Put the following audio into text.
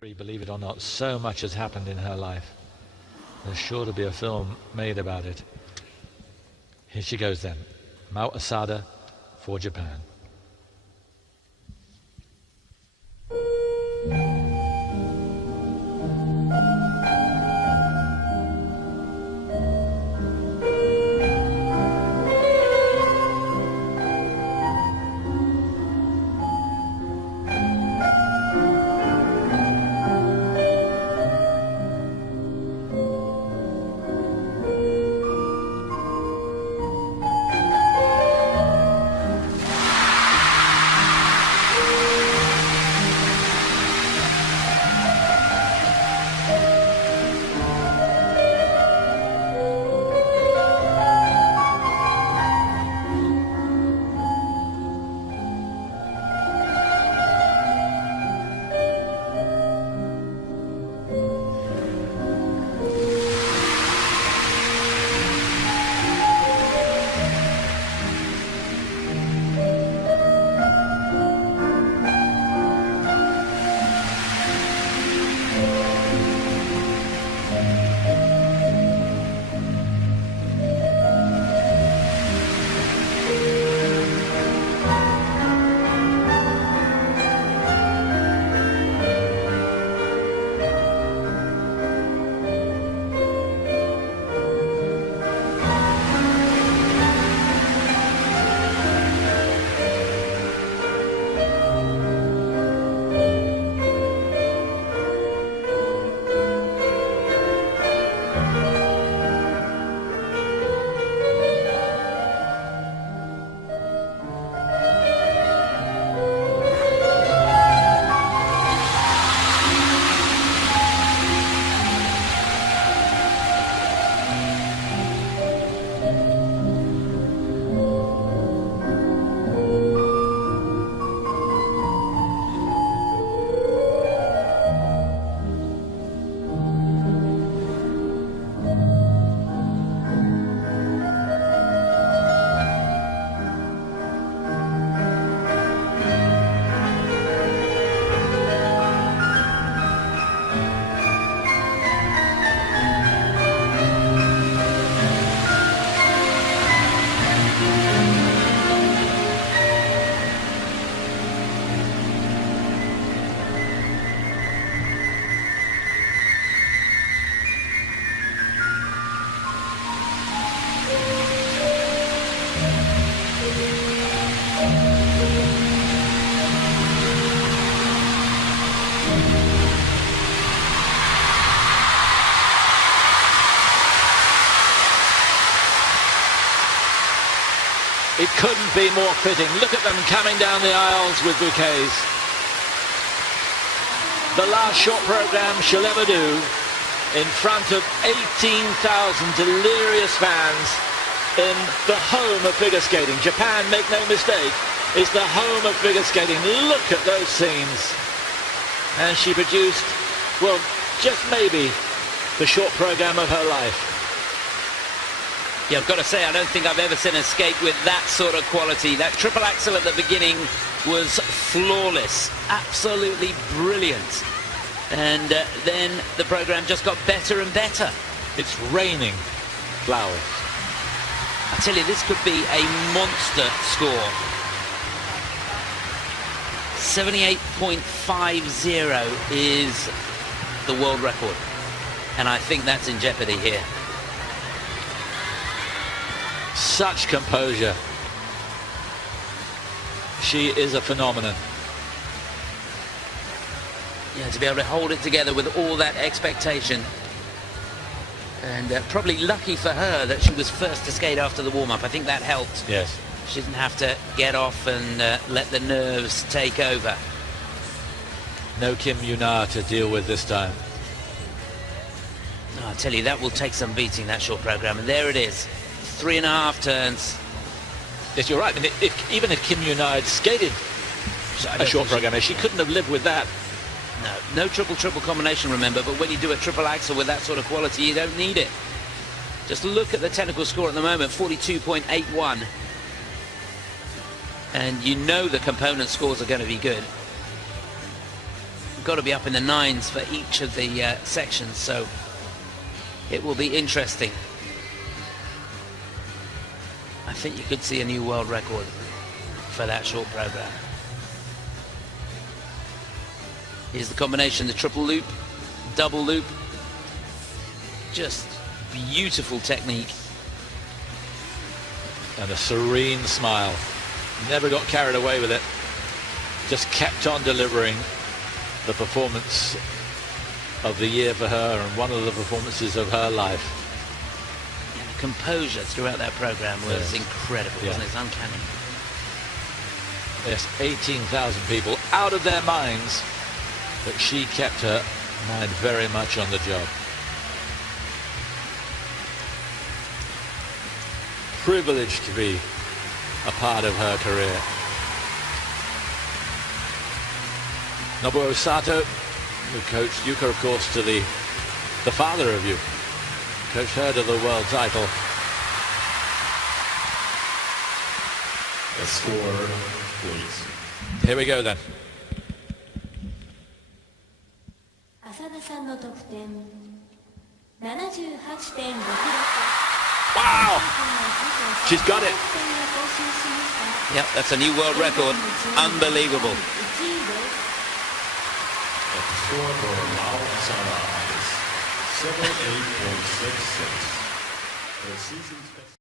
Believe it or not, so much has happened in her life. There's sure to be a film made about it. Here she goes then. Mao Asada for Japan. It couldn't be more fitting. Look at them coming down the aisles with bouquets. The last short program she'll ever do in front of 18,000 delirious fans in the home of figure skating. Japan, make no mistake, is the home of figure skating. Look at those scenes. And she produced, well, just maybe the short program of her life. Yeah, I've got to say, I don't think I've ever seen a skate with that sort of quality. That triple axel at the beginning was flawless, absolutely brilliant. And then the program just got better and better. It's raining flowers. I tell you, this could be a monster score. 78.50 is the world record. And I think that's in jeopardy here. Such composure. She is a phenomenon. Yeah, to be able to hold it together with all that expectation. And probably lucky for her that she was first to skate after the warm-up. I think that helped. Yes. She didn't have to get off and let the nerves take over. No Kim Yuna to deal with this time. Oh, I tell you, that will take some beating, that short program. And there it is. 3.5 turns. Yes, you're right. I mean, even if Kim Yuna had skated a short program, she couldn't have lived with that. No triple-triple combination, remember, but when you do a triple axel with that sort of quality, you don't need it. Just look at the technical score at the moment, 42.81. And you know the component scores are going to be good. got to be up in the 9s for each of the sections, so it will be interesting. I think you could see a new world record for that short program. Here's the combination, the triple loop, double loop. Just beautiful technique. And a serene smile. Never got carried away with it. Just kept on delivering the performance of the year for her and one of the performances of her life. Yeah, the composure throughout that program was incredible, wasn't it? It's uncanny. Yes, 18,000 people out of their minds, but she kept her mind very much on the job. Privileged to be a part of her career. Nobuo Sato, who coached Yuka, of course, to the father of you, coached her to the world title. The score, please. Here we go then. 浅田さんの得点 78.56。 Wow! She's got it. Yep, that's a new world record. Unbelievable. The score for Mao Asada is 78.66. The season's best.